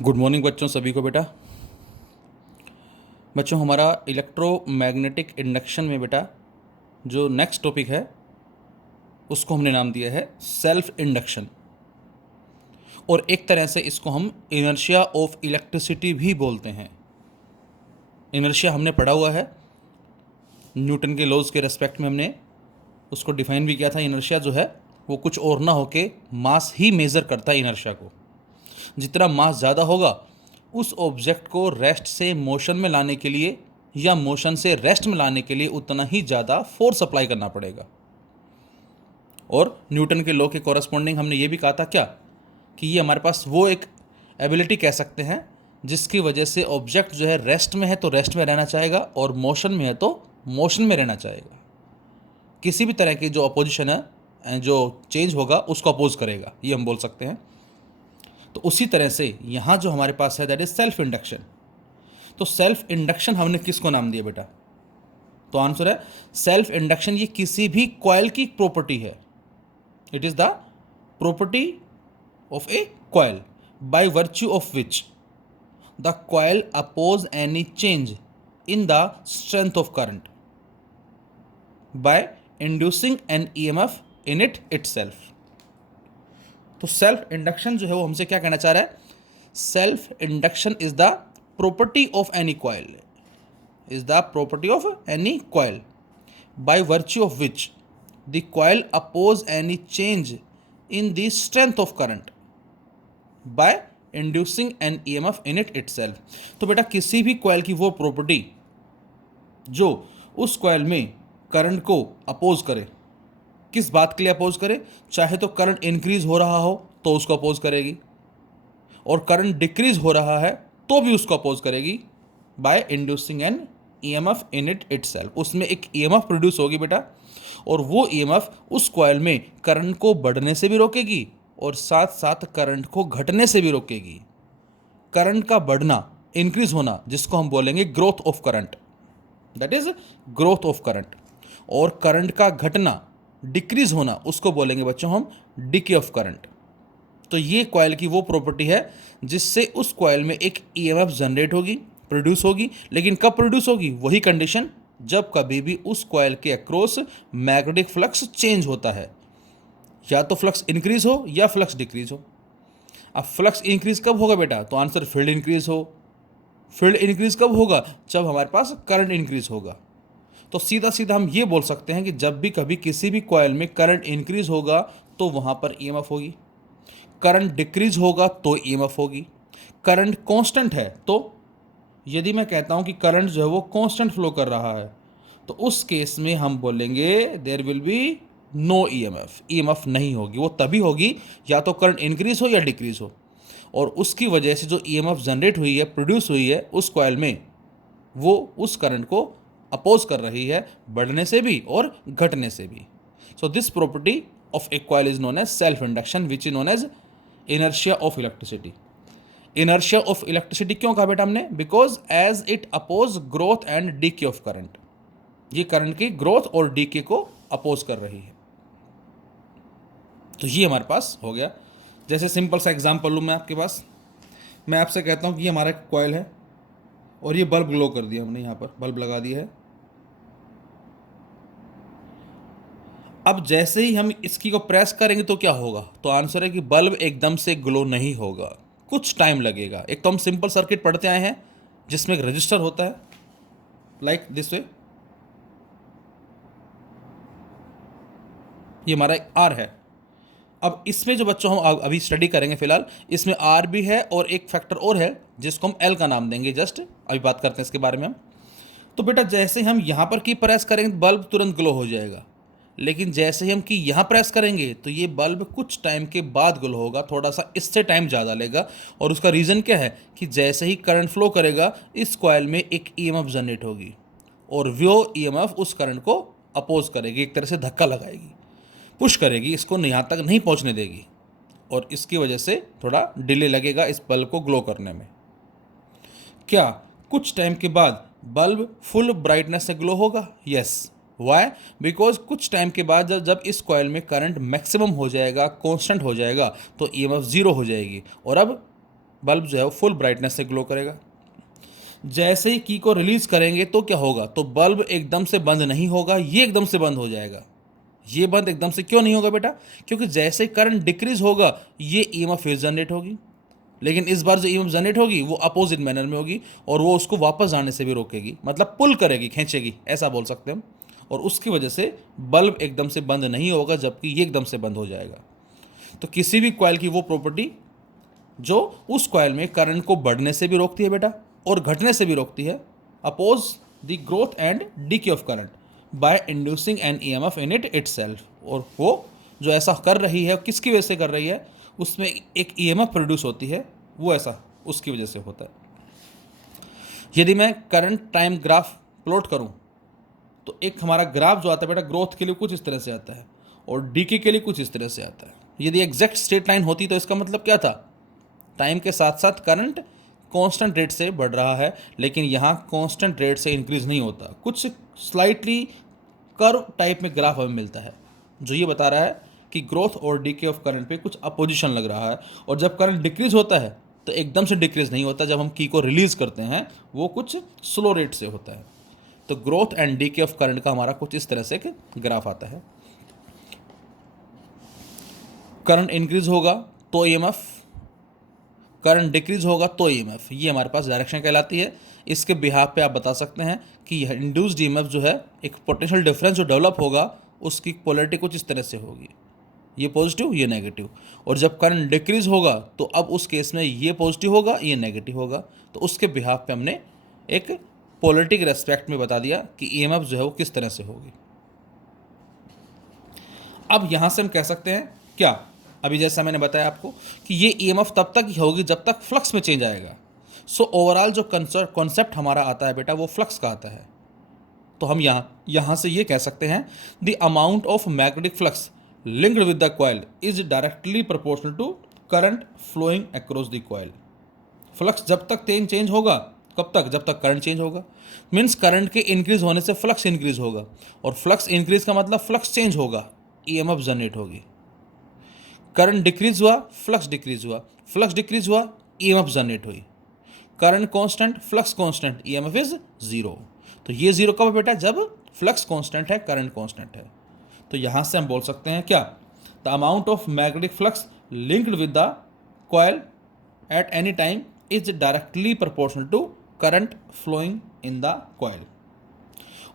Good morning बच्चों सभी को। बेटा बच्चों हमारा इलेक्ट्रोमैग्नेटिक इंडक्शन में बेटा जो नेक्स्ट टॉपिक है उसको हमने नाम दिया है सेल्फ इंडक्शन, और एक तरह से इसको हम इनर्शिया ऑफ इलेक्ट्रिसिटी भी बोलते हैं। इनर्शिया हमने पढ़ा हुआ है, न्यूटन के लॉज के रेस्पेक्ट में हमने उसको डिफाइन भी किया था। इनर्शिया जो है वो कुछ और ना होके मास ही मेज़र करता है इनर्शिया को। जितना मास ज़्यादा होगा उस ऑब्जेक्ट को रेस्ट से मोशन में लाने के लिए या मोशन से रेस्ट में लाने के लिए उतना ही ज़्यादा फोर्स अप्लाई करना पड़ेगा। और न्यूटन के लॉ के कॉरस्पॉन्डिंग हमने ये भी कहा था क्या कि ये हमारे पास वो एक एबिलिटी कह सकते हैं जिसकी वजह से ऑब्जेक्ट जो है रेस्ट में है तो रेस्ट में रहना चाहेगा और मोशन में है तो मोशन में रहना चाहेगा। किसी भी तरह की जो अपोजिशन है, जो चेंज होगा उसको अपोज करेगा, ये हम बोल सकते हैं। तो उसी तरह से यहाँ जो हमारे पास है दैट इज सेल्फ इंडक्शन। तो सेल्फ इंडक्शन हमने किसको नाम दिया बेटा? तो आंसर है सेल्फ इंडक्शन ये किसी भी कॉइल की प्रॉपर्टी है। It is the property of a coil by virtue of which the coil oppose any change in the strength of current by inducing an EMF in it itself. तो self induction जो है वो हमसे क्या कहना चाह रहा है? Self induction is the property of any coil, is the property of any coil by virtue of which the coil oppose any change in the strength of current by inducing an EMF in it itself. तो बेटा किसी भी coil की वो property जो उस coil में current को अपोज करे, किस बात के लिए अपोज करे? चाहे तो करंट इंक्रीज हो रहा हो तो उसको अपोज करेगी, और करंट डिक्रीज हो रहा है तो भी उसको अपोज करेगी by inducing an EMF in it itself. उसमें एक ईएमएफ प्रोड्यूस होगी बेटा, और वो ईएमएफ उस कॉइल में करंट को बढ़ने से भी रोकेगी और साथ साथ करंट को घटने से भी रोकेगी। करंट का बढ़ना, इंक्रीज होना, जिसको हम बोलेंगे growth of current, that is growth of current, और करंट का घटना, डिक्रीज होना, उसको बोलेंगे बच्चों हम डिके ऑफ करंट। तो ये कॉइल की वो प्रॉपर्टी है जिससे उस कॉइल में एक ईएमएफ जनरेट होगी, प्रोड्यूस होगी। लेकिन कब प्रोड्यूस होगी? वही कंडीशन जब कभी भी उस कॉइल के अक्रॉस मैग्नेटिक फ्लक्स चेंज होता है, या तो फ्लक्स इंक्रीज हो या फ्लक्स डिक्रीज हो। अब फ्लक्स इंक्रीज कब होगा बेटा? तो आंसर फील्ड इंक्रीज हो। फील्ड इंक्रीज कब होगा? जब हमारे पास करंट इंक्रीज होगा। तो सीधा सीधा हम ये बोल सकते हैं कि जब भी कभी किसी भी कॉइल में करंट इंक्रीज होगा तो वहाँ पर ईएमएफ होगी, करंट डिक्रीज होगा तो ईएमएफ होगी। करंट कांस्टेंट है तो यदि मैं कहता हूँ कि करंट जो है वो कांस्टेंट फ्लो कर रहा है तो उस केस में हम बोलेंगे there will be no EMF, EMF नहीं होगी। वो तभी होगी या तो करंट इंक्रीज हो या डिक्रीज हो, और उसकी वजह से जो ईएमएफ जनरेट हुई है, प्रोड्यूस हुई है उस कॉइल में, वो उस करंट को अपोज कर रही है बढ़ने से भी और घटने से भी। So this property of a coil is known as self induction which is known as inertia of electricity. Inertia of electricity क्यों कहा बेटा हमने? Because as it oppose growth and decay of current, ये करंट की growth और decay को oppose कर रही है। तो ये हमारे पास हो गया। जैसे सिंपल सा एग्जांपल लूँ मैं आपके पास, मैं आपसे कहता हूँ कि ये हमारा कॉइल है और ये बल्ब ग्लो कर दिया हमने, यहाँ पर बल्ब लगा दिया है। अब जैसे ही हम इसकी को प्रेस करेंगे तो क्या होगा? तो आंसर है कि बल्ब एकदम से ग्लो नहीं होगा, कुछ टाइम लगेगा। एक तो हम सिंपल सर्किट पढ़ते आए हैं जिसमें एक रजिस्टर होता है लाइक दिस वे, ये हमारा एक आर है। अब इसमें जो बच्चों हम अभी स्टडी करेंगे फिलहाल, इसमें आर भी है और एक फैक्टर और है जिसको हम एल का नाम देंगे, जस्ट अभी बात करते हैं इसके बारे में हम। तो बेटा जैसे हम यहाँ पर की प्रेस करेंगे बल्ब तुरंत ग्लो हो जाएगा, लेकिन जैसे ही हम की यहाँ प्रेस करेंगे तो ये बल्ब कुछ टाइम के बाद ग्लो होगा, थोड़ा सा इससे टाइम ज़्यादा लेगा। और उसका रीज़न क्या है कि जैसे ही करंट फ्लो करेगा इस कॉइल में एक ईएमएफ जनरेट होगी और वो ईएमएफ उस करंट को अपोज करेगी, एक तरह से धक्का लगाएगी, पुश करेगी, इसको यहाँ तक नहीं पहुँचने देगी, और इसकी वजह से थोड़ा डिले लगेगा इस बल्ब को ग्लो करने में। क्या कुछ टाइम के बाद बल्ब फुल ब्राइटनेस से ग्लो होगा? यस। वाई? बिकॉज कुछ टाइम के बाद जब इस कॉइल में करंट मैक्सिमम हो जाएगा, कांस्टेंट हो जाएगा, तो ईएमएफ जीरो हो जाएगी और अब बल्ब जो है वो फुल ब्राइटनेस से ग्लो करेगा। जैसे ही की को रिलीज करेंगे तो क्या होगा, तो बल्ब एकदम से बंद नहीं होगा, ये एकदम से बंद हो जाएगा। ये बंद एकदम से क्यों नहीं होगा बेटा, क्योंकि जैसे करंट डिक्रीज होगा ये ईएमएफ फिर जनरेट होगी, लेकिन इस बार जो ईएमएफ जनरेट होगी वो अपोजिट मैनर में होगी और वो उसको वापस आने से भी रोकेगी, मतलब पुल करेगी, खींचेगी, ऐसा बोल सकते हैं हम। और उसकी वजह से बल्ब एकदम से बंद नहीं होगा, जबकि ये एकदम से बंद हो जाएगा। तो किसी भी कॉइल की वो प्रॉपर्टी जो उस कॉइल में करंट को बढ़ने से भी रोकती है बेटा और घटने से भी रोकती है, oppose the growth and decay of current by inducing an EMF in it itself. और वो जो ऐसा कर रही है किसकी वजह से कर रही है, उसमें एक ईएमएफ प्रोड्यूस होती है, वो ऐसा उसकी वजह से होता है। यदि मैं करंट टाइम ग्राफ प्लॉट करूं तो एक हमारा ग्राफ जो आता है बेटा ग्रोथ के लिए कुछ इस तरह से आता है और डीके के लिए कुछ इस तरह से आता है। यदि एग्जैक्ट स्ट्रेट लाइन होती तो इसका मतलब क्या था, टाइम के साथ साथ करंट कांस्टेंट रेट से बढ़ रहा है, लेकिन यहाँ कांस्टेंट रेट से इंक्रीज नहीं होता, कुछ स्लाइटली कर्व टाइप में ग्राफ हमें मिलता है जो ये बता रहा है कि ग्रोथ और डीके ऑफ करंट पे कुछ अपोजिशन लग रहा है। और जब करंट डिक्रीज होता है तो एकदम से डिक्रीज नहीं होता, जब हम की को रिलीज करते हैं वो कुछ स्लो रेट से होता है। तो growth and decay of current का हमारा कुछ इस तरह से एक ग्राफ आता है। करंट इंक्रीज होगा तो ईएमएफ, करंट डिक्रीज होगा तो ईएमएफ, ये हमारे पास डायरेक्शन कहलाती है। इसके बिहाफ पे आप बता सकते हैं कि यह इंड्यूस्ड ईएमएफ जो है, एक पोटेंशियल डिफरेंस जो डेवलप होगा उसकी पोलैरिटी कुछ इस तरह से होगी, ये पॉजिटिव ये नेगेटिव। और जब करंट डिक्रीज होगा तो अब उस केस में ये पॉजिटिव होगा ये नेगेटिव होगा। तो उसके बिहाफ पे हमने एक पोलैरिटी के रेस्पेक्ट में बता दिया कि ईएमएफ जो है वो किस तरह से होगी। अब यहाँ से हम कह सकते हैं क्या, अभी जैसा मैंने बताया आपको कि ये ईएमएफ तब तक ही होगी जब तक फ्लक्स में चेंज आएगा। सो ओवरऑल जो कॉन्सेप्ट हमारा आता है बेटा वो फ्लक्स का आता है। तो हम यहाँ से ये कह सकते हैं the amount of magnetic flux linked with the coil is directly proportional to current flowing across the coil. Flux जब तक चेंज होगा, कब तक, जब तक करंट चेंज होगा। मीन्स करंट के इंक्रीज होने से फ्लक्स इंक्रीज होगा और फ्लक्स इंक्रीज का मतलब फ्लक्स चेंज होगा, ईएमएफ जनरेट होगी। करंट डिक्रीज हुआ फ्लक्स डिक्रीज हुआ, फ्लक्स डिक्रीज हुआ ईएमएफ जनरेट हुई। Current constant flux constant, EMF is zero. तो ये जीरो कब है बेटा, जब फ्लक्स कांस्टेंट है करंट कांस्टेंट है। तो यहां से हम बोल सकते हैं क्या, the amount of magnetic flux linked with the coil at any time is directly proportional to current flowing in the coil.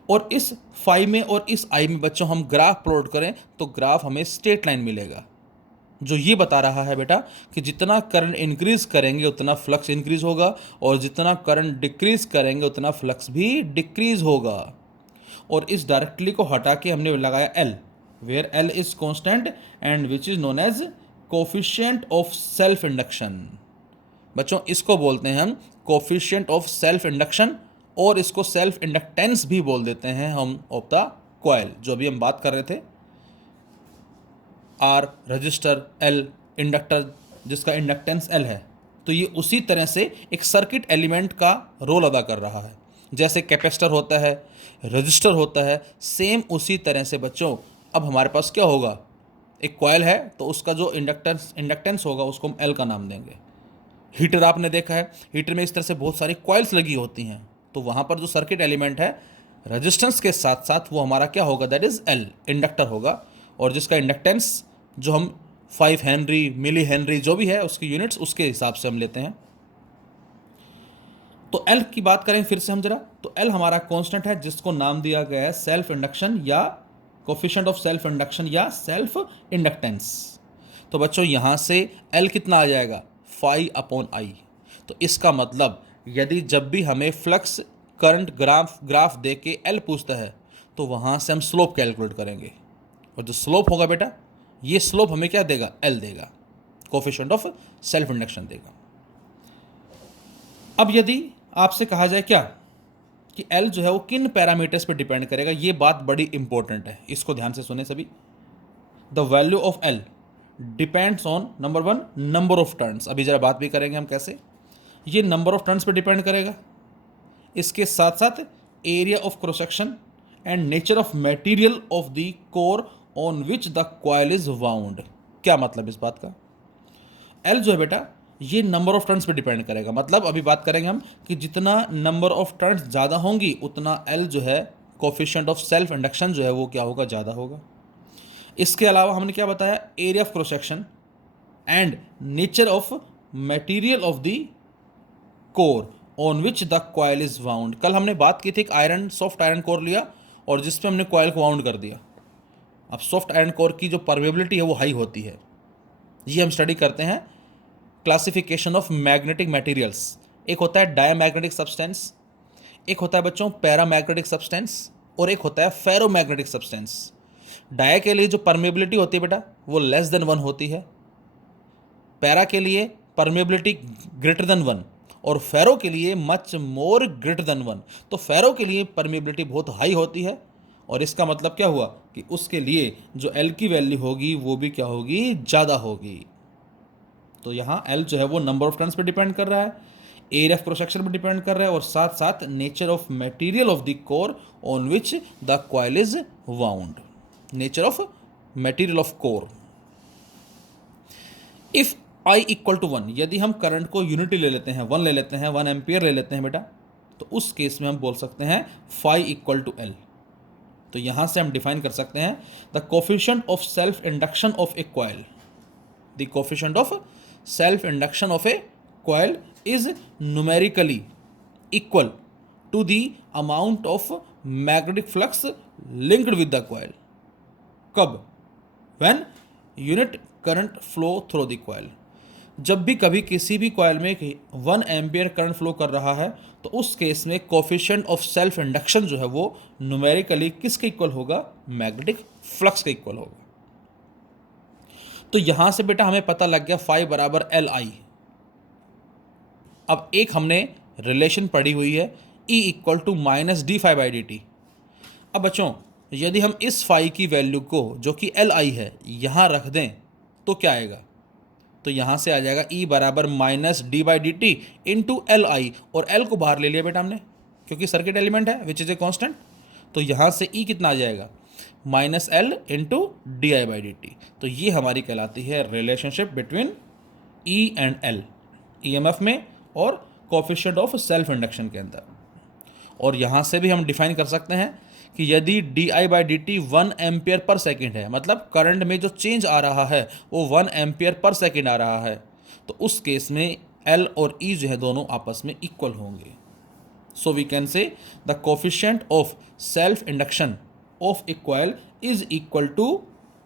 और इस फाई में और इस आई में बच्चों हम ग्राफ प्लॉट करें तो ग्राफ हमें स्ट्रेट लाइन मिलेगा, जो ये बता रहा है बेटा कि जितना करंट इंक्रीज करेंगे उतना फ्लक्स इंक्रीज होगा और जितना करंट डिक्रीज करेंगे उतना फ्लक्स भी डिक्रीज होगा। और इस डायरेक्टली को हटा के हमने लगाया L, where L is constant and which is known as coefficient of self induction. बच्चों इसको बोलते हैं हम कोफिशिएंट ऑफ सेल्फ इंडक्शन, और इसको सेल्फ इंडक्टेंस भी बोल देते हैं हम ऑफ द कॉइल, जो अभी हम बात कर रहे थे। आर रजिस्टर, एल इंडक्टर जिसका इंडक्टेंस एल है। तो ये उसी तरह से एक सर्किट एलिमेंट का रोल अदा कर रहा है, जैसे कैपेसिटर होता है, रजिस्टर होता है, सेम उसी तरह से बच्चों अब हमारे पास क्या होगा, एक कॉइल है तो उसका जो इंडक्टेंस होगा उसको हम एल का नाम देंगे। हीटर आपने देखा है, हीटर में इस तरह से बहुत सारी कॉइल्स लगी होती हैं, तो वहाँ पर जो सर्किट एलिमेंट है रेजिस्टेंस के साथ साथ वो हमारा क्या होगा, दैट इज एल, इंडक्टर होगा। और जिसका इंडक्टेंस जो हम 5 हेनरी मिली हेनरी जो भी है उसकी यूनिट्स उसके हिसाब से हम लेते हैं। तो एल की बात करें फिर से हम जरा, तो एल हमारा कांस्टेंट है जिसको नाम दिया गया है सेल्फ इंडक्शन या कोफिशिएंट ऑफ सेल्फ इंडक्शन या सेल्फ इंडक्टेंस। तो बच्चों यहाँ से एल कितना आ जाएगा, 5/I। तो इसका मतलब यदि जब भी हमें फ्लक्स करंट ग्राफ दे के एल पूछता है तो वहाँ से हम स्लोप कैलकुलेट करेंगे, और जो स्लोप होगा बेटा ये स्लोप हमें क्या देगा, एल देगा, कोफिशिएंट ऑफ सेल्फ इंडक्शन देगा। अब यदि आपसे कहा जाए क्या कि एल जो है वो किन पैरामीटर्स पे डिपेंड करेगा, ये बात बड़ी इंपॉर्टेंट है, इसको ध्यान से सुने सभी। The value of L depends on number 1 number of turns. अभी जरा बात भी करेंगे हम कैसे, ये नंबर ऑफ टर्न्स पे डिपेंड करेगा, इसके साथ साथ area of cross section and nature of material of the core on which the coil is wound. क्या मतलब इस बात का, एल जो है बेटा ये नंबर ऑफ टर्न्स पे डिपेंड करेगा। मतलब अभी बात करेंगे हम कि जितना नंबर ऑफ टर्न्स ज़्यादा होंगी उतना एल जो है कोफिशिएंट ऑफ सेल्फ इंडक्शन जो है वो क्या होगा, ज़्यादा होगा। इसके अलावा हमने क्या बताया, area of cross section and nature of material of the core on which the coil is wound. कल हमने बात की थी एक आयरन, सॉफ्ट आयरन कोर लिया और जिसपे हमने कॉयल को वाउंड कर दिया। अब सॉफ्ट आयरन कोर की जो परमेबिलिटी है वो हाई होती है। ये हम स्टडी करते हैं क्लासिफिकेशन ऑफ मैग्नेटिक मटेरियल्स। एक होता है डायमैग्नेटिक सब्सटेंस, एक होता है बच्चों पैरामैग्नेटिक सब्सटेंस, और एक होता है फेरोमैग्नेटिक सब्सटेंस। डाया के लिए जो परमेबिलिटी होती है बेटा वो लेस देन 1 होती है, पैरा के लिए परमेबिलिटी ग्रेटर देन 1 और फेरो के लिए मच मोर ग्रेटर देन 1। तो फेरो के लिए परमेबिलिटी बहुत हाई होती है और इसका मतलब क्या हुआ कि उसके लिए जो एल की वैल्यू होगी वो भी क्या होगी, ज़्यादा होगी। तो यहाँ एल जो है वो नंबर ऑफ टर्न्स पे डिपेंड कर रहा है, एरिया ऑफ क्रॉस सेक्शन पे डिपेंड कर रहा है और साथ साथ nature of material of the core on which the coil is wound. Nature of material of core. If I equal to 1, यदि हम करंट को यूनिटी ले लेते हैं, 1 ले लेते हैं, 1 एम्पियर ले लेते हैं बेटा, तो उस केस में हम बोल सकते हैं फाई इक्वल टू एल। तो यहां से हम डिफाइन कर सकते हैं the coefficient of self induction of a coil. The coefficient of self induction of a coil is numerically equal to the amount of magnetic flux linked with the coil. कब? When unit current flow through the coil. जब भी कभी किसी भी coil में 1 ampere current flow कर रहा है तो उस केस में कोफिशिएंट ऑफ सेल्फ इंडक्शन जो है वो न्यूमेरिकली किसके इक्वल होगा, मैग्नेटिक फ्लक्स के इक्वल होगा। तो यहां से बेटा हमें पता लग गया फाई बराबर एल आई। अब एक हमने रिलेशन पढ़ी हुई है E equal to minus d phi by D t. अब बच्चों यदि हम इस फाई की वैल्यू को जो कि एल आई है यहां रख दें तो क्या आएगा, तो यहां से आ जाएगा E बराबर minus D by D T into L I, और L को बाहर ले लिया बेटा हमने क्योंकि सर्किट एलिमेंट है विच इज ए कॉन्स्टेंट। तो यहां से E कितना आ जाएगा, minus L into D I by D T. तो ये हमारी कहलाती है relationship between E and L, EMF में और कोफिशिएंट ऑफ सेल्फ इंडक्शन के अंदर। और यहां से भी हम डिफाइन कर सकते हैं कि यदि D I by D T 1 ampere per second है, मतलब करंट में जो चेंज आ रहा है वो 1 एम्पियर पर सेकेंड आ रहा है, तो उस केस में एल और ई जो है दोनों आपस में इक्वल होंगे। So we can say the coefficient of self induction of a coil is equal to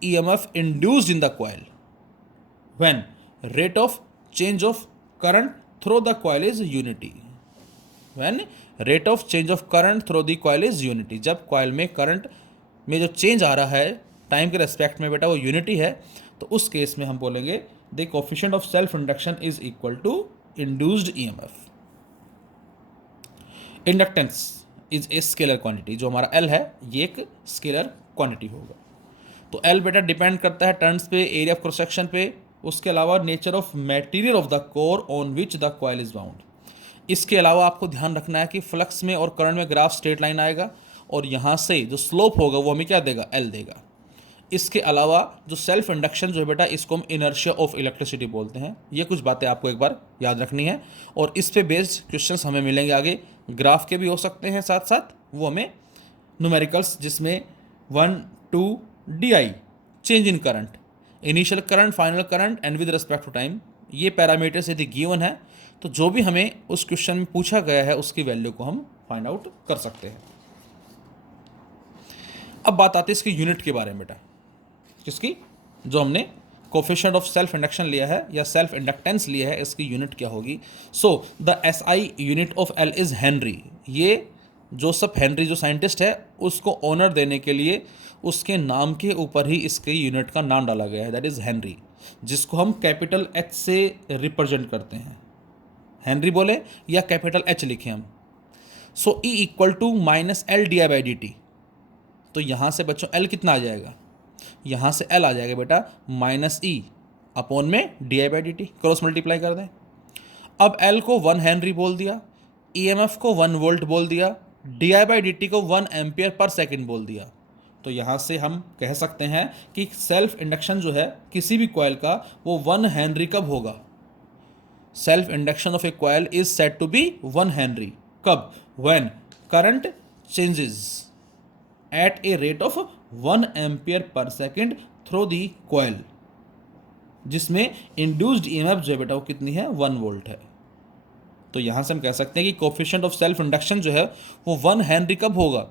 EMF induced in the coil when rate of change of current through the coil is unity. When rate of change of current through the coil is unity, जब कॉइल में करंट में जो change आ रहा है time के respect में बेटा वो यूनिटी है, तो उस केस में हम बोलेंगे the coefficient of self induction is equal to induced EMF। Inductance is a scalar quantity, जो हमारा L है ये एक स्केलर क्वांटिटी होगा। तो L बेटा डिपेंड करता है टर्न्स पे, एरिया ऑफ क्रॉस सेक्शन पे, उसके अलावा nature of material of the core on which the coil is bound. इसके अलावा आपको ध्यान रखना है कि फ्लक्स में और करंट में ग्राफ स्ट्रेट लाइन आएगा और यहाँ से जो स्लोप होगा वो हमें क्या देगा, L देगा। इसके अलावा जो सेल्फ इंडक्शन जो है बेटा इसको हम इनर्शिया ऑफ इलेक्ट्रिसिटी बोलते हैं। ये कुछ बातें आपको एक बार याद रखनी है और इस पे बेस्ड क्वेश्चंस हमें मिलेंगे आगे, ग्राफ के भी हो सकते हैं साथ साथ, वो हमें न्यूमेरिकल्स जिसमें 1 2 DI change in current, initial current, final current and with respect to time, ये पैरामीटर्स यदि गिवन है तो जो भी हमें उस क्वेश्चन में पूछा गया है उसकी वैल्यू को हम फाइंड आउट कर सकते हैं। अब बात आती है इसकी यूनिट के बारे में बेटा, किसकी, जो हमने कोफिशिएंट ऑफ सेल्फ इंडक्शन लिया है या सेल्फ इंडक्टेंस लिया है, इसकी यूनिट क्या होगी। So the SI unit of L is Henry. ये जोसेफ हेनरी जो साइंटिस्ट है उसको ऑनर देने के लिए उसके नाम के ऊपर ही इसके यूनिट का नाम डाला गया है, दैट इज हेनरी, जिसको हम कैपिटल H से रिप्रेजेंट करते हैं। हेनरी बोले या कैपिटल H लिखे हम। So E equal to minus L D I by D T. तो यहाँ से बच्चों L कितना आ जाएगा, यहाँ से L आ जाएगा बेटा माइनस E अपॉन में D I by D T, cross multiply कर दें। अब L को 1 हेनरी बोल दिया, EMF को 1 वोल्ट बोल दिया, D I by D T को 1 एम्पियर पर सेकेंड बोल दिया। तो यहाँ से हम कह सकते हैं कि सेल्फ इंडक्शन जो है किसी भी कॉइल का वो 1 हेनरी कब होगा, self induction of a coil is said to be 1 henry. कब? When current changes at a rate of 1 ampere per second through the coil, जिसमें इंड्यूस्ड ईएमएफ जो है बेटा वो कितनी है? 1 वोल्ट है। तो यहां से हम कह सकते हैं कि कोफिशिएंट ऑफ सेल्फ इंडक्शन जो है वो 1 हेनरी कब होगा?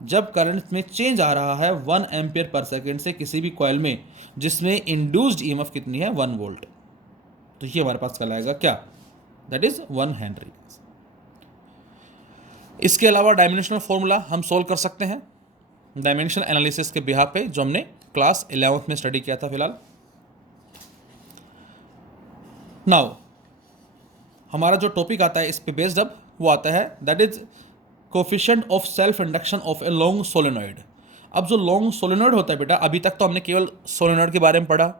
जब करंट में चेंज आ रहा है 1 एम्पियर पर सेकेंड से किसी भी कॉइल में, जिसमें इंड्यूस्ड ईएमएफ कितनी है? 1 वोल्ट। तो ये हमारे पास कहलाएगा क्या? That is 1 Henry. इसके अलावा डायमेंशनल फॉर्मूला हम सोल्व कर सकते हैं डायमेंशन एनालिसिस के बिहाफ पे, जो हमने क्लास 11th में स्टडी किया था फिलहाल। नाउ हमारा जो टॉपिक आता है इस पे बेस्ड अप वो आता है that is coefficient of self induction of A long solenoid. अब जो लॉन्ग सोलेनॉइड होता है बेटा, अभी तक तो हमने केवल सोलेनॉइड के बारे में पढ़ा,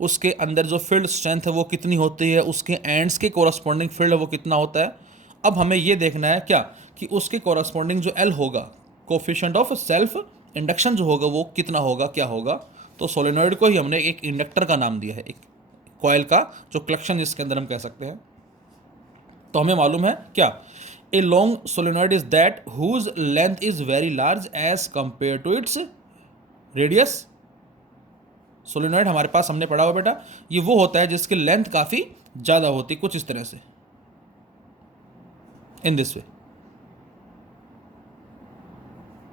उसके अंदर जो फील्ड स्ट्रेंथ है वो कितनी होती है, उसके एंड्स के कोरस्पॉन्डिंग फील्ड है वो कितना होता है। अब हमें ये देखना है क्या कि उसके कोरस्पॉन्डिंग जो एल होगा, कोफिशिएंट ऑफ सेल्फ इंडक्शन जो होगा वो कितना होगा, क्या होगा। तो सोलेनॉइड को ही हमने एक इंडक्टर का नाम दिया है, एक कॉइल का जो कलेक्शन जिसके अंदर हम कह सकते हैं। तो हमें मालूम है क्या? A long solenoid is that whose length is very large as compare to its radius. Solenoid हमारे पास हमने पढ़ा हुआ बेटा, ये वो होता है जिसकी लेंथ काफी ज्यादा होती है, कुछ इस तरह से, इन दिस वे।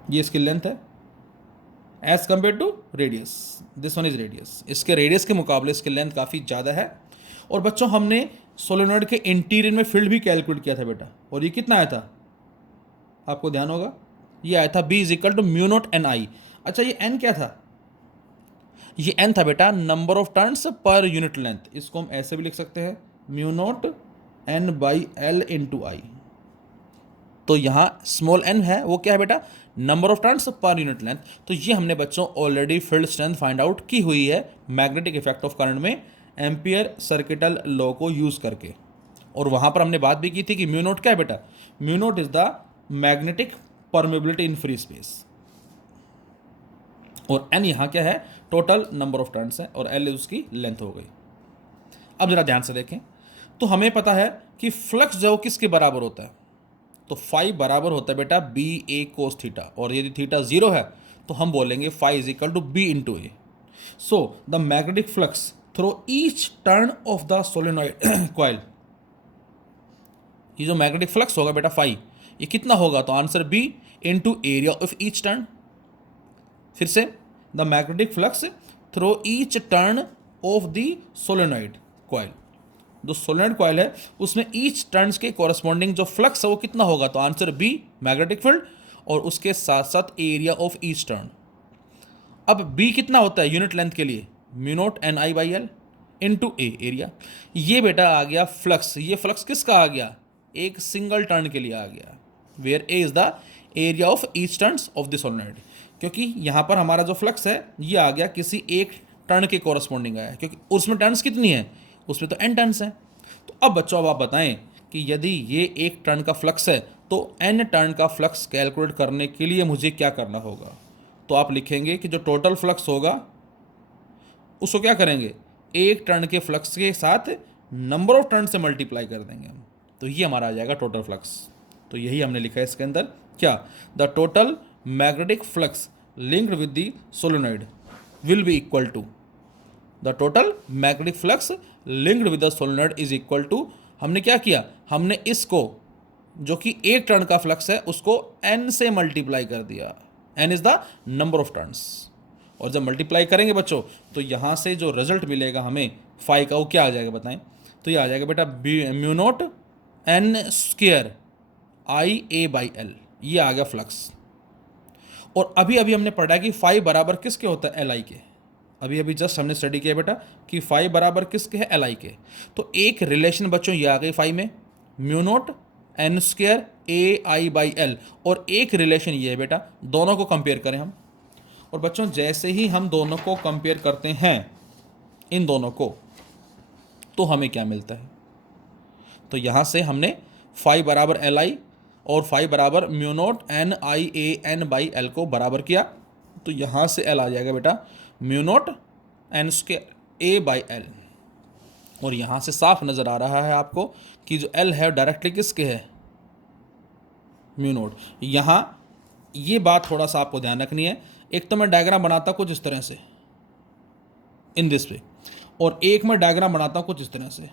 ये इसकी लेंथ है as compare to radius, this one is radius. इसके रेडियस के मुकाबले इसकी लेंथ काफी ज्यादा है। और बच्चों हमने सोलेनॉइड के इंटीरियर में फील्ड भी कैलकुलेट किया था बेटा, और ये कितना आया था? आपको ध्यान होगा, ये आया था B is equal to mu nought N I. अच्छा, ये N क्या था? ये N था बेटा number of turns per unit length. इसको हम ऐसे भी लिख सकते हैं, mu nought N by L into I. तो यहाँ स्मॉल n है, वो क्या है बेटा? Number of turns per unit length. तो ये हमने बच्चों already field strength find out की हुई है मैग्नेटिक इफेक्ट ऑफ करंट में एम्पियर सर्किटल लॉ को यूज करके। और वहां पर हमने बात भी की थी कि म्यू नोट क्या है बेटा? Mu naught is the magnetic permeability in free space, और n यहाँ क्या है? टोटल नंबर ऑफ टर्न्स है, और l उसकी लेंथ हो गई। अब जरा ध्यान से देखें, तो हमें पता है कि फ्लक्स जो किसके बराबर होता है? तो फाई बराबर होता है बेटा बी ए कोस थीटा, और यदि थीटा 0 है तो हम बोलेंगे phi is equal to B into A. So the magnetic flux through each turn of the solenoid coil, ये जो मैग्नेटिक फ्लक्स होगा बेटा फाई, ये कितना होगा? तो answer B into area of each turn. फिर से, the magnetic flux through each turn of the solenoid coil, जो सोलेनॉइड कॉइल है उसमें ईच टर्न्स के कॉरस्पॉन्डिंग जो फ्लक्स है वो कितना होगा? तो आंसर बी मैग्नेटिक फील्ड, और उसके साथ साथ एरिया ऑफ ईच टर्न। अब बी कितना होता है यूनिट लेंथ के लिए? Mu nought N I by L into A area. ये बेटा आ गया फ्लक्स। ये फ्लक्स किसका आ गया? एक सिंगल टर्न के लिए आ गया, where A is the area of each turns of the solenoid. क्योंकि यहाँ पर हमारा जो फ्लक्स है ये आ गया किसी एक टर्न के कॉरस्पॉन्डिंग आया, क्योंकि उसमें टर्न्स कितनी है? उसमें तो n टर्न्स हैं। तो अब बच्चों अब आप बताएं कि यदि ये एक टर्न का फ्लक्स है तो n टर्न का फ्लक्स कैलकुलेट करने के लिए मुझे क्या करना होगा? तो आप लिखेंगे कि जो टोटल फ्लक्स होगा उसको क्या करेंगे? एक टर्न के फ्लक्स के साथ नंबर ऑफ टर्न से मल्टीप्लाई कर देंगे हम, तो ये हमारा आ जाएगा टोटल फ्लक्स। तो यही हमने लिखा है इसके अंदर, क्या? The total magnetic flux linked with the solenoid will be equal to, the total magnetic flux linked with the solenoid is equal to, हमने क्या किया? हमने इसको जो कि एक टर्न का फ्लक्स है उसको n से मल्टीप्लाई कर दिया। n is the number of turns, और जब मल्टीप्लाई करेंगे बच्चों तो यहाँ से जो रिजल्ट मिलेगा हमें फाई का, वो क्या आ जाएगा बताएं? तो ये आ जाएगा बेटा mu nought n square I A by L, ये आ गया फ्लक्स। और अभी अभी हमने पढ़ा कि फाई बराबर किसके होता है? एल आई के। अभी अभी जस्ट हमने स्टडी किया बेटा कि फाई बराबर किसके है? एल आई के। तो एक रिलेशन बच्चों ये आ गई फाई में, mu nought N square A I by L, और एक रिलेशन ये है बेटा, दोनों को कंपेयर करें हम। और बच्चों जैसे ही हम दोनों को कंपेयर करते हैं, इन दोनों को, तो हमें क्या मिलता है? तो यहाँ से हमने फाई बराबर एल आई और फाई बराबर mu nought N I A N by L को बराबर किया, तो यहाँ से एल आ जाएगा बेटा mu nought N square A by L. और यहाँ से साफ नज़र आ रहा है आपको कि जो L है डायरेक्टली किसके है, म्यू नोट। यहाँ ये बात थोड़ा सा आपको ध्यान रखनी है। एक तो मैं डायग्राम बनाता कुछ इस तरह से इन दिस वे, और एक मैं डायग्राम बनाता हूँ कुछ इस तरह से।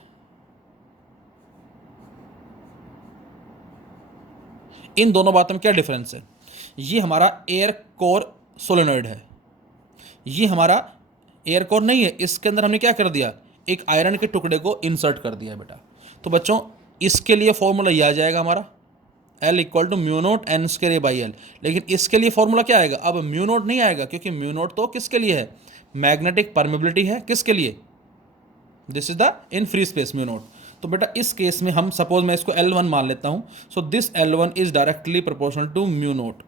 इन दोनों बातों में क्या डिफरेंस है? ये हमारा एयर कोर सोलेनॉइड है, ये हमारा एयर कोर नहीं है। इसके अंदर हमने क्या कर दिया, एक आयरन के टुकड़े को इंसर्ट कर दिया बेटा। तो बच्चों इसके लिए फॉर्मूला ये आ जाएगा हमारा L equal to mu nought N square A by L. लेकिन इसके लिए फॉर्मूला क्या आएगा, अब म्यू नोट नहीं आएगा, क्योंकि म्यू नोट तो किसके लिए है, मैग्नेटिक परमेबिलिटी है। किसके लिए, this is the in free space mu nought. तो बेटा इस केस में हम सपोज मैं इसको L1 मान लेता हूं, so this L1 is directly proportional to mu nought.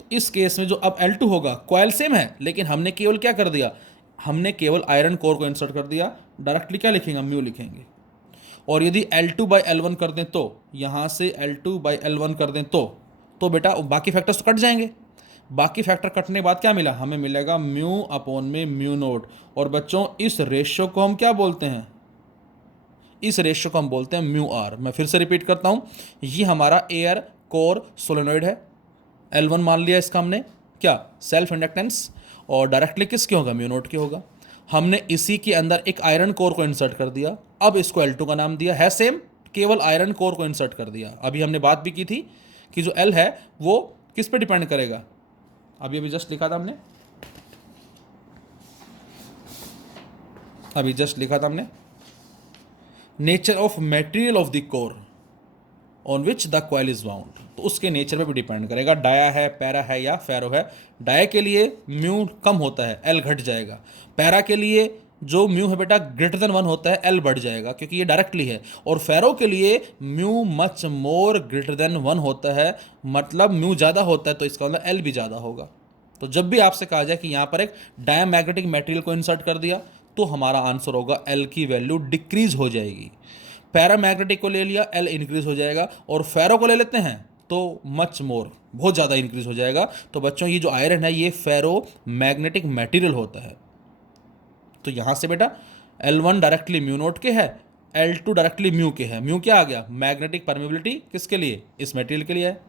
तो इस केस में जो अब L2 होगा, कॉइल सेम है लेकिन हमने केवल क्या कर दिया, हमने केवल आयरन कोर को इंसर्ट कर दिया। डायरेक्टली क्या लिखेंगे, म्यू लिखेंगे। और यदि L2 बाई L1 कर दें तो यहाँ से L2 बाई L1 कर दें तो बेटा बाकी फैक्टर्स तो कट जाएंगे। बाकी फैक्टर कटने के बाद क्या मिला, हमें मिलेगा म्यू अपॉन में म्यू नोट। और बच्चों इस रेशियो को हम क्या बोलते हैं, इस रेशियो को हम बोलते हैं म्यू आर। मैं फिर से रिपीट करता हूँ, ये हमारा एयर कोर सोलेनॉइड है, L1 मान लिया इसका हमने क्या, सेल्फ इंडक्टेंस, और डायरेक्टली किसके होगा, म्यू नोट के होगा। हमने इसी के अंदर एक आयरन कोर को इंसर्ट कर दिया, अब इसको L2 का नाम दिया है सेम, केवल आयरन कोर को इंसर्ट कर दिया। अभी हमने बात भी की थी कि जो L है वो किस पे डिपेंड करेगा, अभी जस्ट लिखा था हमने, nature of material of the core on which the coil is bound. तो उसके नेचर पे भी डिपेंड करेगा, डाया है, पैरा है या फेरो है। डाया के लिए म्यू कम होता है, L घट जाएगा। पैरा के लिए जो म्यू है बेटा ग्रेटर देन 1 होता है, L बढ़ जाएगा क्योंकि ये डायरेक्टली है। और फेरो के लिए mu much more greater than 1 होता है, मतलब म्यू ज़्यादा होता है तो इसका मतलब L भी ज़्यादा होगा। तो जब भी आपसे कहा जाए कि यहाँ पर एक डायमैग्नेटिक मटेरियल को इंसर्ट कर दिया तो हमारा आंसर होगा L की वैल्यू डिक्रीज हो जाएगी। पैरामैग्नेटिक को ले लिया, L इंक्रीज हो जाएगा। और फेरो को ले लेते हैं तो मच मोर, बहुत ज़्यादा इंक्रीज हो जाएगा। तो बच्चों ये जो आयरन है ये फेरो मैग्नेटिक मटेरियल होता है। तो यहाँ से बेटा L1 डायरेक्टली म्यू नोट के है, L2 डायरेक्टली म्यू के है। म्यू क्या आ गया, मैग्नेटिक परमेबिलिटी किसके लिए, इस मटेरियल के लिए है।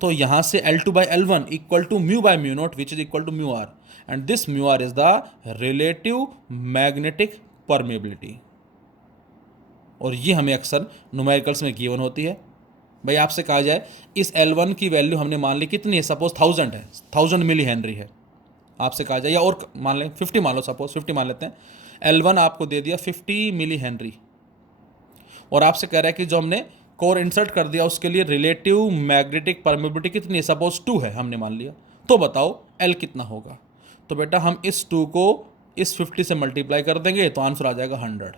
तो यहाँ से L2 by L1 equal to mu by mu nought which is equal to mu R, and this mu R is the relative magnetic permeability. और ये हमें अक्सर न्यूमेरिकल्स में गिवन होती है। भाई आपसे कहा जाए इस L1 की वैल्यू हमने मान ली कितनी है, सपोज 1000 है, 1000 मिली हेनरी है। आपसे कहा जाए या और मान लें 50 मान लो, सपोज 50 मान लेते हैं। L1 आपको दे दिया 50 मिली हेनरी, और आपसे कह रहा है कि जो हमने कोर इंसर्ट कर दिया उसके लिए रिलेटिव मैग्नेटिक परमेबिलिटी कितनी है, सपोज 2 है हमने मान लिया। तो बताओ L कितना होगा। तो बेटा हम इस 2 को इस 50 से मल्टीप्लाई कर देंगे तो आंसर आ जाएगा 100,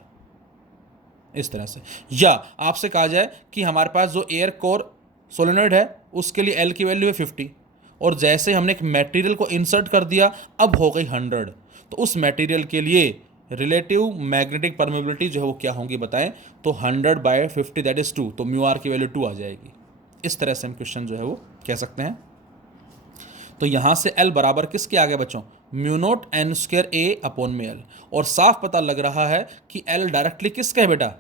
इस तरह से। या आपसे कहा जाए कि हमारे पास जो एयर कोर सोलेनॉइड है उसके लिए L की वैल्यू है 50, और जैसे हमने एक मटेरियल को इंसर्ट कर दिया अब हो गई 100, तो उस मटेरियल के लिए रिलेटिव मैग्नेटिक परमेबिलिटी जो है वो क्या होंगी बताएं, तो 100 बाय 50 दैट इज 2, तो म्यू आर की वैल्यू 2 आ जाएगी। इस तरह से हम क्वेश्चन जो है वो कह सकते हैं। तो यहाँ से L बराबर किसके आ गया बच्चों, म्यू नोट एन स्क्वायर ए अपॉन में L। और साफ पता लग रहा है कि L डायरेक्टली किसका है बेटा,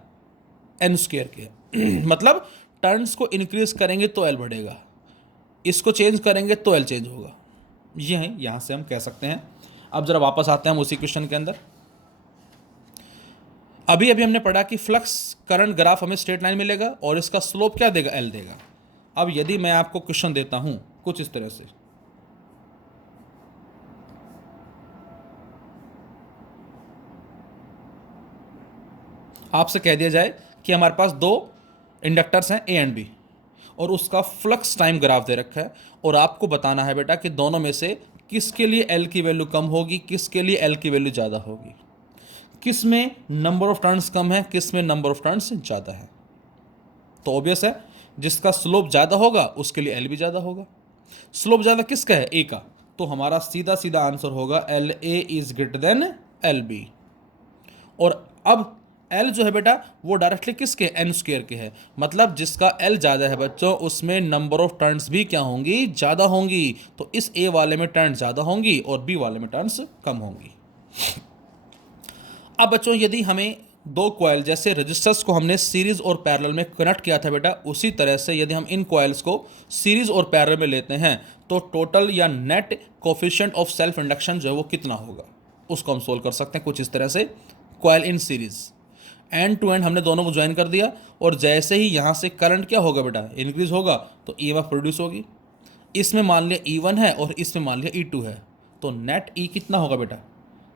एन स्क्वायर के मतलब टर्न्स को इंक्रीज करेंगे तो L बढ़ेगा, इसको चेंज करेंगे तो L चेंज होगा। ये है, यहाँ से हम कह सकते हैं। अब जरा वापस आते हैं हम उसी क्वेश्चन के अंदर। अभी हमने पढ़ा कि फ्लक्स करंट ग्राफ हमें स्ट्रेट लाइन मिलेगा और इसका स्लोप क्या देगा, L देगा। अब यदि मैं आपको क्वेश्चन देता हूं कुछ इस तरह से, आपसे कह दिया जाए कि हमारे पास 2 इंडक्टर्स हैं A एंड B, और उसका फ्लक्स टाइम ग्राफ दे रखा है, और आपको बताना है बेटा कि दोनों में से किसके लिए L की वैल्यू कम होगी, किसके लिए L की वैल्यू ज़्यादा होगी, किस में नंबर ऑफ टर्न्स कम है, किस में नंबर ऑफ टर्न्स ज़्यादा है। तो ऑब्वियस है जिसका स्लोप ज़्यादा होगा उसके लिए L भी ज़्यादा होगा। स्लोप ज़्यादा किसका है, A का, तो हमारा सीधा सीधा आंसर होगा LA is greater than LB। और अब L जो है बेटा वो डायरेक्टली किसके, एन स्क्वायर के है, मतलब जिसका L ज़्यादा है बच्चों उसमें नंबर ऑफ टर्न्स भी क्या होंगी, ज़्यादा होंगी। तो इस A वाले में टर्न्स ज़्यादा होंगी और B वाले में टर्न्स कम होंगी। अब बच्चों यदि हमें दो कॉयल जैसे रजिस्टर्स को हमने सीरीज और पैरेलल में कनेक्ट किया था बेटा, उसी तरह से यदि हम इन कॉयल्स को सीरीज और पैरेलल में लेते हैं तो टोटल या net coefficient of self induction जो है वो कितना होगा, उसको हम सोल्व कर सकते हैं कुछ इस तरह से। Coil in series, end to end हमने दोनों को ज्वाइन कर दिया, और जैसे ही यहाँ से करंट क्या होगा बेटा, इंक्रीज होगा, तो ईएमएफ प्रोड्यूस होगी। इसमें मान लिया E1 है और इसमें मान लिया E2 है, तो नेट E कितना होगा बेटा,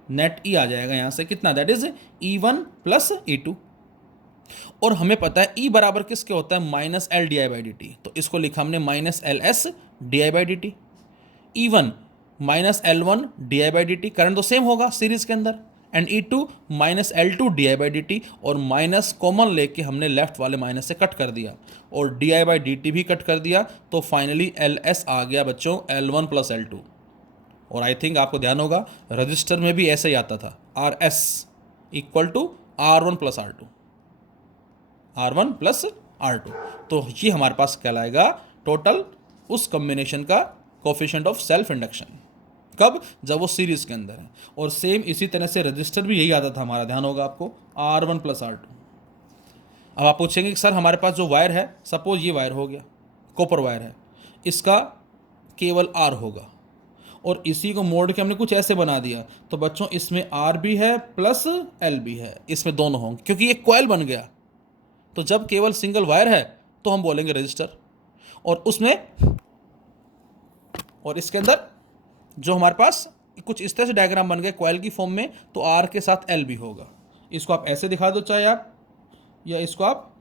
नेट E आ जाएगा यहाँ से कितना, that is E1 plus E2। और हमें पता है E बराबर किसके होता है, minus L D I by D T, तो इसको लिखा हमने minus L S D I by D T. E1 minus L1 D I by D T, current तो सेम होगा सीरीज के अंदर, and E2 minus L2 D I by D T, और minus common लेके हमने लेफ्ट वाले minus से cut कर दिया, और D I by D T भी कट कर दिया, तो फाइनली एल एस आ गया बच्चों L1 प्लस L2। और आई थिंक आपको ध्यान होगा रजिस्टर में भी ऐसे ही आता था, R S equal to R1 plus R2, R1 plus R2। तो ये हमारे पास कहलाएगा टोटल उस कॉम्बिनेशन का कोफिशिएंट ऑफ सेल्फ इंडक्शन, कब, जब वो सीरीज के अंदर है। और सेम इसी तरह से रजिस्टर भी यही आता था हमारा, ध्यान होगा आपको, R1 प्लस R2। अब आप पूछेंगे कि सर हमारे पास जो वायर है, सपोज ये वायर हो गया, कॉपर वायर है, इसका केवल R होगा, और इसी को मोड़ के हमने कुछ ऐसे बना दिया, तो बच्चों इसमें R भी है प्लस L भी है, इसमें दोनों होंगे क्योंकि ये कॉइल बन गया। तो जब केवल सिंगल वायर है तो हम बोलेंगे रजिस्टर, और उसमें और इसके अंदर जो हमारे पास कुछ इस तरह से डायग्राम बन गए कॉइल की फॉर्म में, तो R के साथ L भी होगा। इसको आप ऐसे दिखा दो चाहे आप, या इसको आप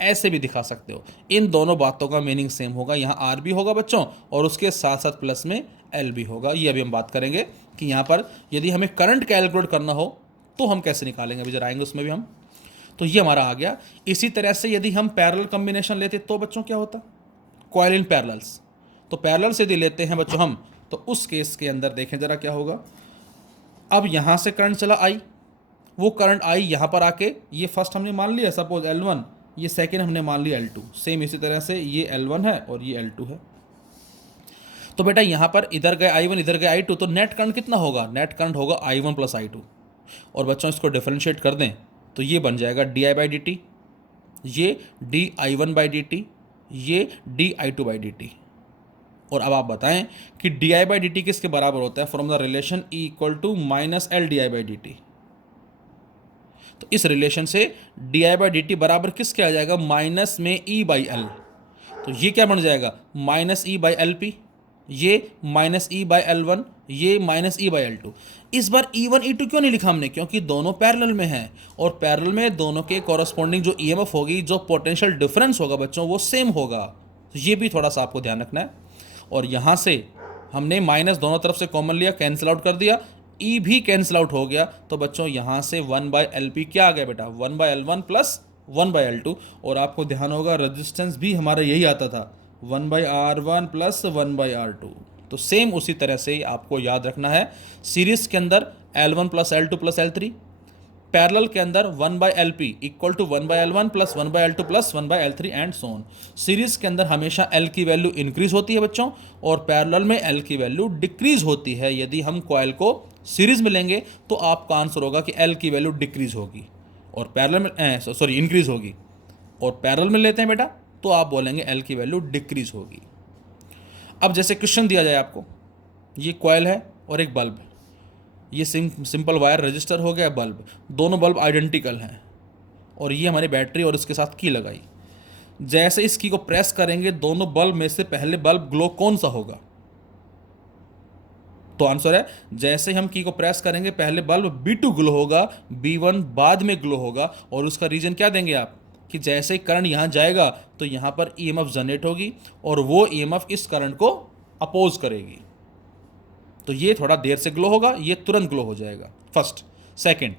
ऐसे भी दिखा सकते हो, इन दोनों बातों का मीनिंग सेम होगा। यहाँ R भी होगा बच्चों, और उसके साथ साथ प्लस में L भी होगा। ये अभी हम बात करेंगे कि यहाँ पर यदि हमें करंट कैलकुलेट करना हो तो हम कैसे निकालेंगे, अभी जरा आएंगे उसमें भी हम। तो ये हमारा आ गया। इसी तरह से यदि हम पैरेलल कॉम्बिनेशन लेते तो बच्चों क्या होता, कॉइल इन पैरेलल्स। तो पैरेलल से यदि लेते हैं बच्चों हम, तो उस केस के अंदर देखें जरा क्या होगा। अब यहाँ से करंट चला I, वो करंट I यहाँ पर आके, ये फर्स्ट हमने मान लिया सपोज L1, ये सेकेंड हमने मान लिया L2, सेम इसी तरह से ये L1 है और ये L2 है। तो बेटा यहाँ पर इधर गए I1 इधर गए I2, तो नेट करंट कितना होगा, नेट करंट होगा I1 प्लस I2। और बच्चों इसको डिफरेंशिएट कर दें तो ये बन जाएगा D I by D T, ये D I one by D T, ये D I two by D T. और अब आप बताएं कि D I by D T किसके बराबर होता है, from the relation E equal to minus L D I by D T. तो इस रिलेशन से D I by D T बराबर किसके आ जाएगा, माइनस में ई बाई एल। तो ये क्या बन जाएगा, minus E by L P, ये minus E by L one, ये minus E by L two. इस बार ई वन ई टू क्यों नहीं लिखा हमने, क्योंकि दोनों पैरेलल में हैं, और पैरेलल में दोनों के कॉरस्पॉन्डिंग जो ईएमएफ होगी, जो पोटेंशियल डिफरेंस होगा बच्चों, वो सेम होगा। तो ये भी थोड़ा सा आपको ध्यान रखना है। और यहाँ से हमने माइनस दोनों तरफ से कॉमन लिया, कैंसिल आउट कर दिया, ई भी कैंसिल आउट हो गया। तो बच्चों यहाँ से वन बाई एल पी क्या आ गया बेटा, one by L one plus one by L to. और आपको ध्यान होगा रजिस्टेंस भी हमारा यही आता था, one by R one plus one by R two. तो सेम उसी तरह से आपको याद रखना है, सीरीज के अंदर L1 plus L2 plus L3, parallel के अंदर 1 by L P equal to 1 by L1 plus 1 by L2 plus 1 by L3 and so on. Series के अंदर हमेशा L की वैल्यू इंक्रीज होती है बच्चों, और पैरेलल में L की वैल्यू डिक्रीज होती है। यदि हम कॉइल को सीरीज में लेंगे तो आपका आंसर होगा कि L की वैल्यू डिक्रीज होगी और पैरेलल में इंक्रीज होगी, और पैरेलल में लेते हैं बेटा तो आप बोलेंगे L की वैल्यू डिक्रीज होगी। अब जैसे क्वेश्चन दिया जाए आपको, ये कॉइल है और एक बल्ब है, ये सिंपल वायर रजिस्टर हो गया, बल्ब, दोनों बल्ब आइडेंटिकल हैं, और ये हमारी बैटरी और इसके साथ की लगाई। जैसे इस की को प्रेस करेंगे, दोनों बल्ब में से पहले बल्ब ग्लो कौन सा होगा, तो आंसर है जैसे हम की को प्रेस करेंगे पहले बल्ब B2 ग्लो होगा, B1 बाद में ग्लो होगा। और उसका रीजन क्या देंगे आप, कि जैसे ही करंट यहाँ जाएगा तो यहाँ पर ईएमएफ जनरेट होगी, और वो ईएमएफ इस करंट को अपोज करेगी, तो ये थोड़ा देर से ग्लो होगा, ये तुरंत ग्लो हो जाएगा। फर्स्ट। सेकंड,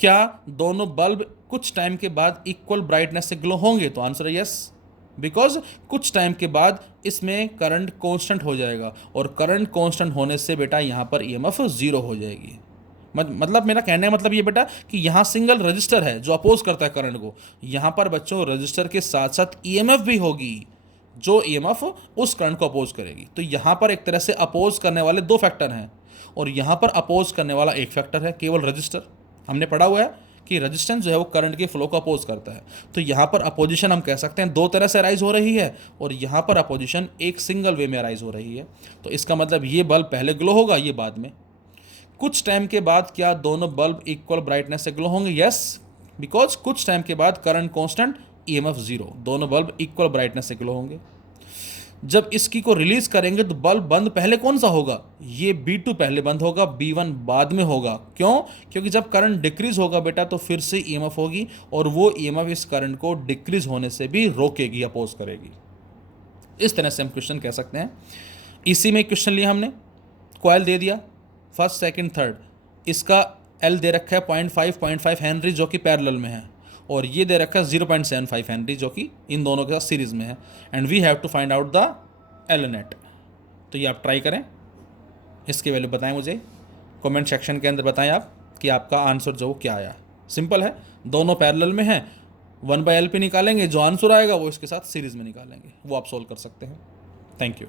क्या दोनों बल्ब कुछ टाइम के बाद इक्वल ब्राइटनेस से ग्लो होंगे, तो आंसर है यस, बिकॉज कुछ टाइम के बाद इसमें करंट कांस्टेंट हो जाएगा, और करंट कांस्टेंट होने से बेटा यहाँ पर ईएमएफ जीरो हो जाएगी। मतलब मेरा कहने का मतलब ये बेटा कि यहाँ सिंगल रजिस्टर है जो अपोज करता है करंट को, यहाँ पर बच्चों रजिस्टर के साथ साथ ईएमएफ भी होगी जो ईएमएफ उस करंट को अपोज करेगी। तो यहाँ पर एक तरह से अपोज करने वाले दो फैक्टर हैं, और यहाँ पर अपोज करने वाला एक फैक्टर है, केवल रजिस्टर। हमने पढ़ा हुआ है कि रेजिस्टेंस जो है वो करंट के फ्लो को अपोज करता है। तो यहाँ पर अपोजिशन हम कह सकते हैं दो तरह से अराइज हो रही है, और यहाँ पर अपोजिशन एक सिंगल वे में अराइज हो रही है। तो इसका मतलब ये बल्ब पहले ग्लो होगा, ये बाद में। कुछ टाइम के बाद क्या दोनों बल्ब इक्वल ब्राइटनेस से ग्लो होंगे? यस, बिकॉज कुछ टाइम के बाद करंट कांस्टेंट, ईएमएफ जीरो, दोनों बल्ब इक्वल ब्राइटनेस से ग्लो होंगे। जब इसकी को रिलीज करेंगे तो बल्ब बंद पहले कौन सा होगा? ये B2 पहले बंद होगा, B1 बाद में होगा। क्यों? क्योंकि जब करंट डिक्रीज होगा बेटा तो फिर से ईएमएफ होगी, और वो ईएमएफ इस करंट को डिक्रीज होने से भी रोकेगी, अपोज करेगी। इस तरह से हम क्वेश्चन कह सकते हैं। इसी में क्वेश्चन लिया हमने, कॉयल दे दिया फर्स्ट सेकंड थर्ड, इसका एल दे रखा है 0.5 हेनरी जो कि पैरेलल में है, और ये दे रखा है 0.75 हेनरी जो कि इन दोनों के साथ सीरीज में है। And we have to find out the L net. तो ये आप ट्राई करें, इसकी वैल्यू बताएं मुझे, कमेंट सेक्शन के अंदर बताएं आप कि आपका आंसर जो क्या आया। सिंपल है, दोनों पैरेलल में हैं, 1/L पे निकालेंगे, जो आंसर आएगा वो इसके साथ सीरीज में निकालेंगे, वो आप सोल्व कर सकते हैं। Thank you.